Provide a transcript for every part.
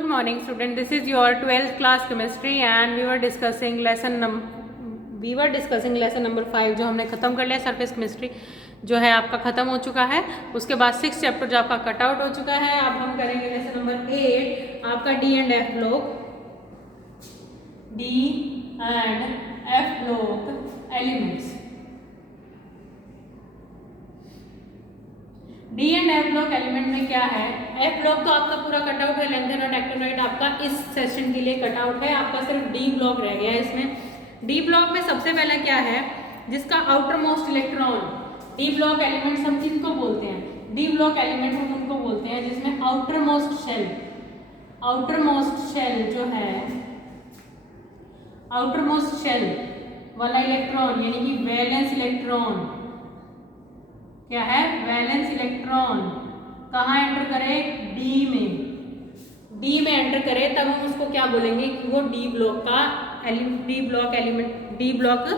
Good morning student, this is your 12th class chemistry and we were discussing lesson number 5 जो हमने ख़त्म कर लिया। सरफेस केमिस्ट्री जो है आपका ख़त्म हो चुका है। उसके बाद 6 चैप्टर जो आपका कट आउट हो चुका है। अब हम करेंगे लेसन नंबर 8 आपका D and F block elements. D and F block element में क्या है, एफ ब्लॉक तो आपका पूरा कटआउट है, लैंथेन और एक्टिनोइड आपका इस सेशन के लिए कटआउट है। आपका सिर्फ डी ब्लॉक रह गया है। इसमें डी ब्लॉक में सबसे पहले क्या है, जिसका outer most electron, D block elements हम किनको बोलते हैं, डी ब्लॉक एलिमेंट हम उनको बोलते हैं जिसमें आउटर मोस्ट शेल जो है, आउटर मोस्ट शेल वाला इलेक्ट्रॉन यानी कि वैलेंस इलेक्ट्रॉन क्या है, वैलेंस इलेक्ट्रॉन कहाँ एंटर करे, डी में एंटर करे, तब हम उसको क्या बोलेंगे कि वो डी ब्लॉक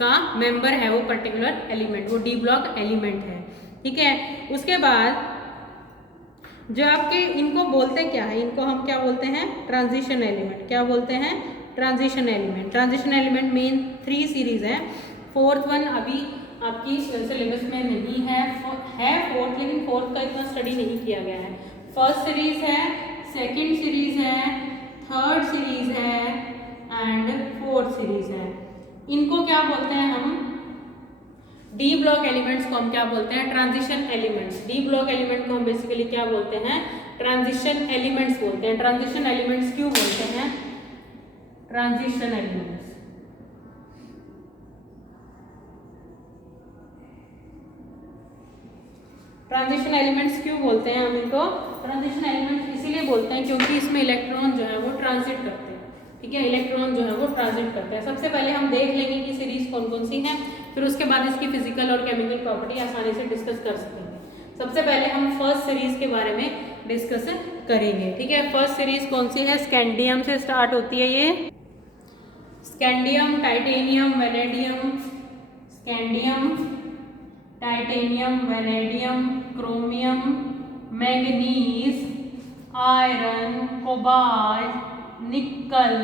का मेंबर है, वो पर्टिकुलर एलिमेंट, वो डी ब्लॉक एलिमेंट है। ठीक है, उसके बाद जो आपके इनको बोलते क्या है, इनको हम क्या बोलते हैं, ट्रांजिशन एलिमेंट। क्या बोलते हैं, transition element. Transition element main 3 series है। फोर्थ वन अभी आपकी सिलेबस में नहीं है फोर्थ, लेकिन फोर्थ का इतना स्टडी नहीं किया गया है। फर्स्ट सीरीज है, सेकंड सीरीज है, थर्ड सीरीज है एंड फोर्थ सीरीज है। इनको क्या बोलते हैं हम, डी ब्लॉक एलिमेंट्स को हम क्या बोलते हैं, transition elements. D block element को हम बेसिकली क्या बोलते हैं, ट्रांजिशन एलिमेंट्स बोलते हैं। ट्रांजिशन एलिमेंट्स क्यों बोलते हैं, ट्रांजिशन एलिमेंट्स ट्रांजिशन एलिमेंट्स क्यों बोलते हैं हम इनको, ट्रांजिशन एलिमेंट्स इसीलिए बोलते हैं क्योंकि इसमें इलेक्ट्रॉन जो है वो ट्रांजिट करते हैं। ठीक है, इलेक्ट्रॉन जो है वो ट्रांजिट करते हैं। सबसे पहले हम देख लेंगे कि सीरीज कौन कौन सी है, फिर उसके बाद इसकी फिजिकल और केमिकल प्रॉपर्टी आसानी से डिस्कस कर सकेंगे। सबसे पहले हम फर्स्ट सीरीज के बारे में डिस्कस करेंगे। ठीक है, फर्स्ट सीरीज कौन सी है, स्कैंडियम से स्टार्ट होती है। ये scandium, titanium, vanadium, scandium, titanium, vanadium, chromium, manganese, iron, cobalt, निकल,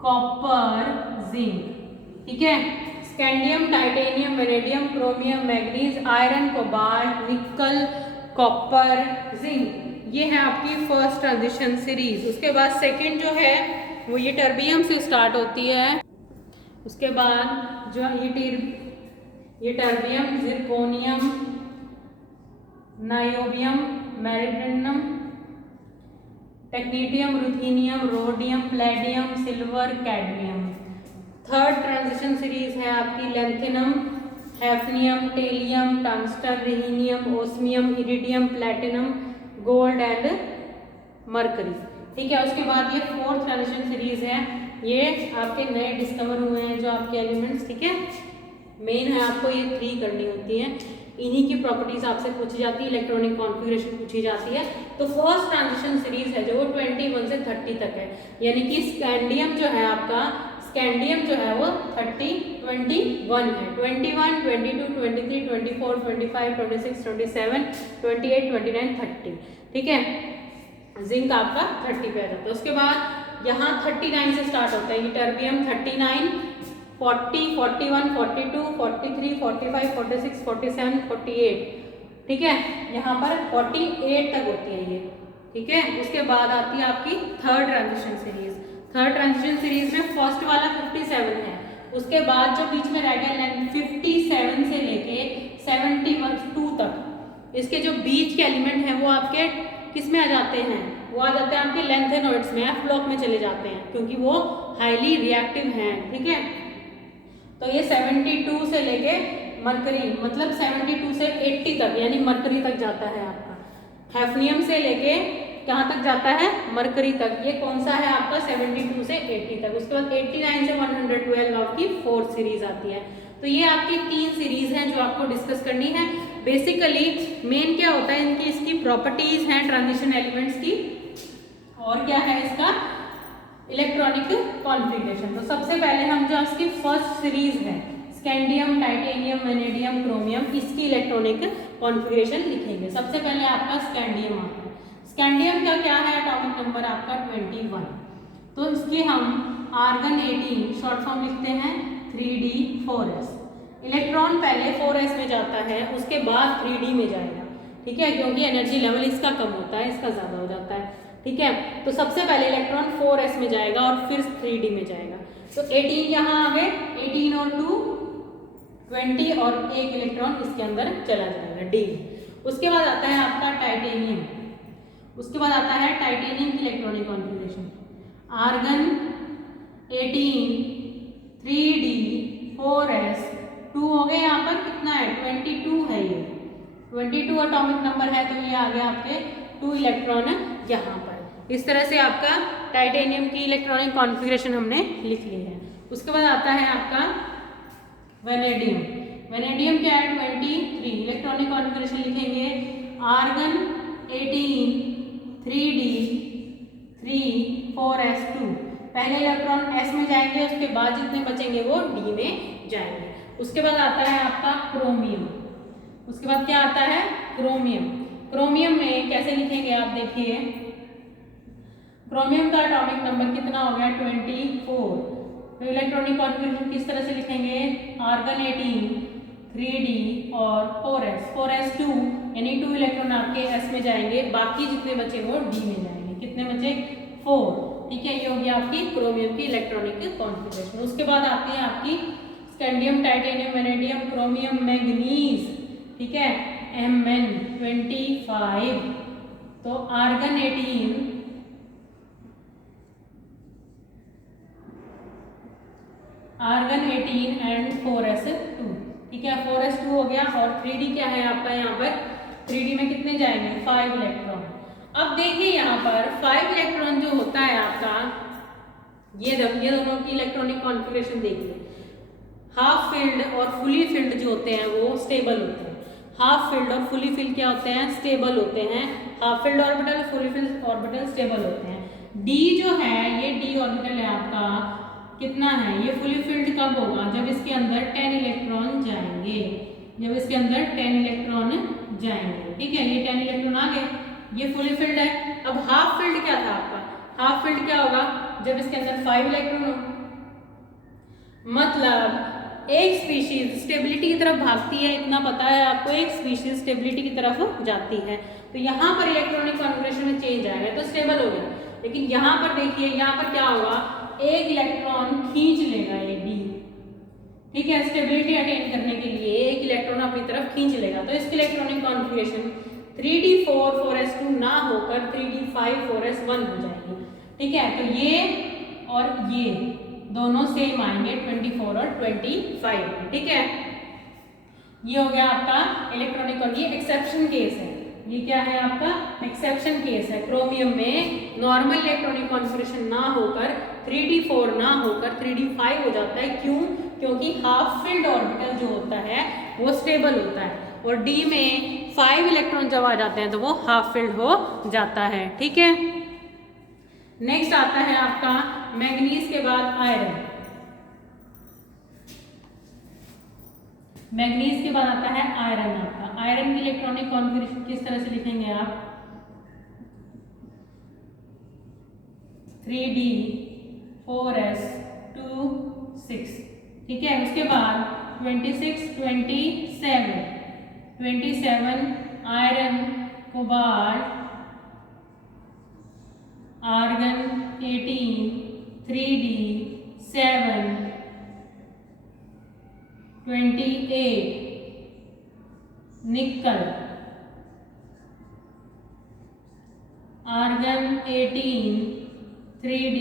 कॉपर, जिंक। ठीक है, scandium, titanium, vanadium, chromium, manganese, iron, cobalt, निकल, कॉपर, जिंक, ये है आपकी फर्स्ट ट्रांजिशन सीरीज। उसके बाद सेकंड जो है वो ये टर्बियम से स्टार्ट होती है। उसके बाद जो ये टर्बियम, जिरकोनियम, नायोबियम, मेरिडियम, technetium, ruthenium, rhodium, palladium, silver, cadmium. Third transition series है आपकी lanthanum, hafnium, tantalum, tungsten, rhenium, osmium, iridium, platinum, gold and mercury. ठीक है, उसके बाद ये फोर्थ ट्रांजिशन सीरीज है। ये आपके नए डिस्कवर हुए हैं जो आपके एलिमेंट्स। ठीक है, मेन है आपको ये 3 करनी होती है, इन्हीं की प्रॉपर्टीज आपसे पूछी जाती है, इलेक्ट्रॉनिक कॉन्फ़िगरेशन पूछी जाती है। तो फर्स्ट ट्रांजिशन सीरीज है जो वो 21 से 30 तक है, यानी कि स्कैंडियम जो है आपका, स्कैंडियम जो है वो 21 है, 21, 22, 23, 24, 25, 26, 27, 28, 29, 30। ठीक है, जिंक आपका 30 पे आ जाता है। उसके बाद यहाँ 39 से स्टार्ट होता है, ये टर्बियम 39, 40, 41, 42, 43, 45, 46, 47, 48। ठीक है, यहाँ पर 48 तक होती है ये। ठीक है, उसके बाद आती है आपकी third transition series. Third transition series में फर्स्ट वाला 57 है, उसके बाद जो बीच में रह गया 57 से लेके 72 तक, इसके जो बीच के एलिमेंट हैं वो आपके किस में आ जाते हैं, वो आ जाते हैं आपके लैंथेनॉइड्स में, एफ ब्लॉक में चले जाते हैं, क्योंकि वो हाईली रिएक्टिव हैं। ठीक है, तो ये 72 से लेके मरकरी, मतलब 72 से 80 तक यानी मरकरी तक जाता है आपका। हैफनियम से लेके कहाँ तक जाता है, मरकरी तक। ये कौन सा है आपका, 72 से 80 तक। उसके बाद 89 से 112 आपकी फोर्थ सीरीज आती है। तो ये आपकी 3 सीरीज हैं जो आपको डिस्कस करनी है। बेसिकली मेन क्या होता है, इनकी इसकी प्रॉपर्टीज हैं ट्रांजिशन एलिमेंट्स की, और क्या है इसका इलेक्ट्रॉनिक कॉन्फ़िगरेशन। तो सबसे पहले हम जो इसकी फर्स्ट सीरीज है स्कैंडियम, टाइटेनियम, वेनेडियम, क्रोमियम, इसकी इलेक्ट्रॉनिक कॉन्फ़िगरेशन लिखेंगे। सबसे पहले आपका स्कैंडियम आता है। स्कैंडियम का क्या है एटॉमिक नंबर आपका 21। तो इसकी हम आर्गन 18 शॉर्ट फॉर्म लिखते हैं 3d4s। इलेक्ट्रॉन पहले 4s में जाता है, उसके बाद 3d में जाएगा, ठीक है, क्योंकि एनर्जी लेवल इसका कम होता है, इसका ज़्यादा हो जाता है, ठीक है। तो सबसे पहले इलेक्ट्रॉन 4s में जाएगा और फिर 3d में जाएगा। तो 18 यहाँ आ गए, 18 और 2 20 और एक इलेक्ट्रॉन इसके अंदर चला जाएगा डी। उसके बाद आता है आपका टाइटेनियम। उसके बाद आता है टाइटेनियम की electronic configuration, argon 18 3d 4s 2 हो गए, यहाँ पर कितना है 22 है, ये 22 एटॉमिक नंबर है, तो ये आ गया आपके 2 इलेक्ट्रॉन यहाँ पर। इस तरह से आपका टाइटेनियम की इलेक्ट्रॉनिक कॉन्फ़िगरेशन हमने लिख ली है। उसके बाद आता है आपका वेनेडियम। वेनेडियम क्या है 23 इलेक्ट्रॉनिक कॉन्फ़िगरेशन लिखेंगे, आर्गन 18 3d 3 4s 2। पहले इलेक्ट्रॉन s में जाएंगे, उसके बाद जितने बचेंगे वो d में जाएंगे। उसके बाद आता है आपका क्रोमियम। उसके बाद क्या आता है क्रोमियम। क्रोमियम में कैसे लिखेंगे आप देखिए, क्रोमियम का एटॉमिक नंबर कितना हो गया 24। तो इलेक्ट्रॉनिक कॉन्फ़िगरेशन किस तरह से लिखेंगे, आर्गन 18 3d और 4s 2, यानी 2 इलेक्ट्रॉन आपके s में जाएंगे, बाकी जितने बचे वो d में जाएंगे। कितने बचे 4, ठीक है। ये हो गया आपकी क्रोमियम की इलेक्ट्रॉनिक कॉन्फ़िगरेशन। उसके बाद आती है आपकी scandium, titanium, vanadium, chromium, manganese, ठीक है, Mn25। तो आर्गन 18 एंड 4s2, ठीक है, 4s2 हो गया। और 3d क्या है आपका, यहाँ पर 3d में कितने जाएंगे 5 इलेक्ट्रॉन। अब देखिए यहाँ पर 5 इलेक्ट्रॉन जो होता है आपका, ये दोनों की इलेक्ट्रॉनिक कॉन्फ़िगरेशन देखिए, हाफ फिल्ड और फुली फिल्ड जो होते हैं वो स्टेबल होते हैं। हाफ फिल्ड और फुली फिल्ड क्या होते हैं, स्टेबल होते हैं। Half filled orbital, fully filled orbital stable होते हैं। डी जो है ये डी ऑर्बिटल है आपका, कितना है ये फुली फिल्ड कब होगा, जब इसके अंदर 10 इलेक्ट्रॉन जाएंगे, जब इसके अंदर 10 इलेक्ट्रॉन जाएंगे, ठीक है। ये 10 इलेक्ट्रॉन आ गए, ये फुली फिल्ड है। अब हाफ फिल्ड क्या था आपका, हाफ फिल्ड क्या होगा, जब इसके अंदर 5 इलेक्ट्रॉन हो, मतलब एक स्पीशीज स्टेबिलिटी की तरफ भागती है, इतना पता है आपको, एक स्पीशीज स्टेबिलिटी की तरफ जाती है। तो यहाँ पर इलेक्ट्रॉनिक कॉन्फ़िगरेशन में चेंज आएगा, तो स्टेबल हो गया। लेकिन यहाँ पर देखिए, यहाँ पर क्या होगा, एक इलेक्ट्रॉन खींच लेगा ये डी, ठीक है, स्टेबिलिटी अटेन करने के लिए एक इलेक्ट्रॉन अपनी तरफ खींच लेगा। तो इसकी इलेक्ट्रॉनिक कॉन्फ़िगरेशन 3d4 4s2 ना होकर 3d5 4s1 हो जाएगी, ठीक है। तो ये और ये दोनों सेम आएंगे 24 और 25, ठीक है। ये हो गया आपका इलेक्ट्रॉनिक, और ये एक्सेप्शन केस है, ये क्या है आपका एक्सेप्शन केस है। क्रोमियम में नॉर्मल इलेक्ट्रॉनिक कॉन्फ़िगरेशन ना होकर 3d4 ना होकर 3d5 हो जाता है। क्यों, क्योंकि हाफ फिल्ड ऑर्बिटल जो होता है वो स्टेबल होता है, और डी में 5 इलेक्ट्रॉन जब आ जाते हैं तो वो हाफ फिल्ड हो जाता है, ठीक है। नेक्स्ट आता है आपका मैंगनीज के बाद आयरन। मैंगनीज के बाद आता है आयरन। आपका आयरन की इलेक्ट्रॉनिक कॉन्फ़िगरेशन किस तरह से लिखेंगे आप, 3d 4s 2 6, ठीक है। उसके बाद 26 27 आयरन, कोबाल्ट, आर्गन 18 3d 7 28 निकल, आर्गन 18 3d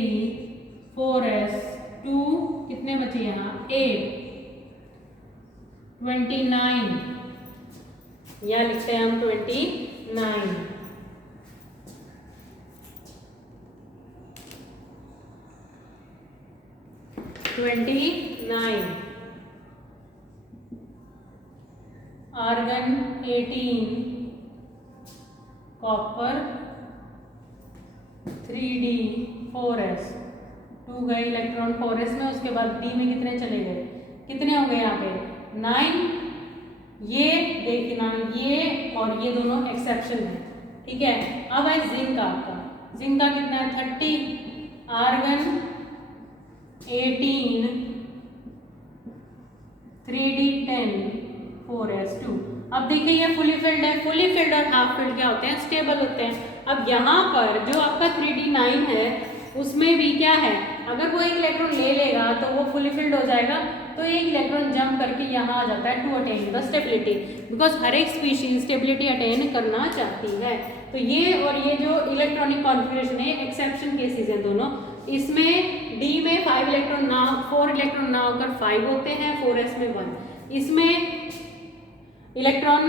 4s 2, कितने बचे यहाँ 8 29, या लिखते हैं हम 29। आर्गन 18 कॉपर 3d 4s 2 गए इलेक्ट्रॉन 4s में। उसके बाद d में कितने चले गए, कितने हो गए यहाँ पे 9। ये देखना, ये और ये दोनों एक्सेप्शन है, ठीक है। अब है जिंक आपका, जिंक का कितना है 30, आर्गन 18, 3d10, 4s2। अब देखिए ये फुली फिल्ड है, फुली फिल्ड और हाफ फिल्ड क्या होते हैं, स्टेबल होते हैं। अब यहाँ पर जो आपका 3d9 है उसमें भी क्या है, अगर वो एक इलेक्ट्रॉन ले लेगा तो वो फुली फिल्ड हो जाएगा, तो एक इलेक्ट्रॉन जंप करके यहाँ आ जाता है to attain the stability, because हर एक स्पीशीज स्टेबिलिटी अटेन करना चाहती है। तो ये और ये जो इलेक्ट्रॉनिक कॉन्फ़िगरेशन है एक्सेप्शन केसेस हैं दोनों। इसमें डी में 4 इलेक्ट्रॉन ना होकर 5 होते हैं, 4s में 1। इसमें इलेक्ट्रॉन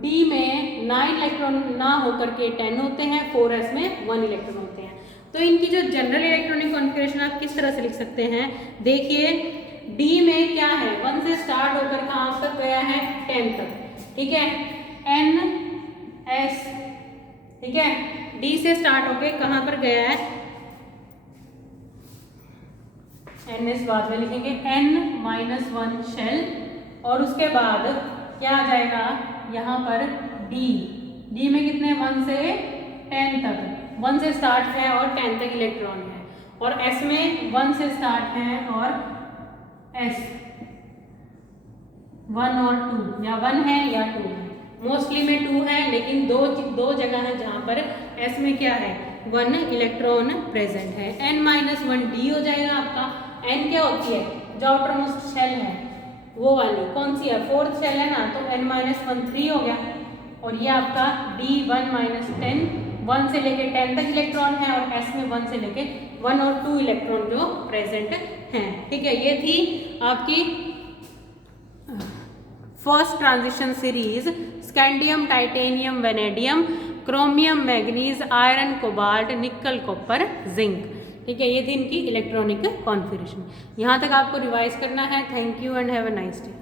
डी में 9 इलेक्ट्रॉन ना होकर के 10 होते हैं, 4s में 1 इलेक्ट्रॉन होते हैं। तो इनकी जो जनरल इलेक्ट्रॉनिक कॉन्फ़िगरेशन आप किस तरह से लिख सकते हैं, देखिए डी में क्या है 1 से स्टार्ट होकर कहाँ तक गया है 10 तक, ठीक है, एन एस, ठीक है, डी से स्टार्ट होकर कहाँ पर गया है, एन एस बाद में लिखेंगे, n-1 शेल, और उसके बाद क्या आ जाएगा यहाँ पर डी, डी में कितने 1 से 10 तक, 1 से स्टार्ट है और 10 तक इलेक्ट्रॉन है, और एस में 1 से स्टार्ट है और एस 1 और 2, या 1 है या 2 है, मोस्टली में 2 है, लेकिन दो जगह है जहाँ पर एस में क्या है 1 इलेक्ट्रॉन प्रेजेंट है। n-1 डी हो जाएगा आपका। n क्या होती है, जो आउटर मोस्ट शेल है वो वाली, कौन सी है, 4th शेल है ना, तो n-1 3 हो गया, और ये आपका d1 - 10, 1 से लेके 10 तक इलेक्ट्रॉन है, और s में 1 से लेके 1 और 2 इलेक्ट्रॉन जो प्रेजेंट हैं, ठीक है। ये थी आपकी first transition series, scandium, titanium, vanadium, chromium, manganese, iron, cobalt, निकल, कॉपर, जिंक, ठीक है। ये थी इनकी इलेक्ट्रॉनिक कॉन्फ़िगरेशन। यहाँ तक आपको रिवाइज करना है। Thank you and have a nice day.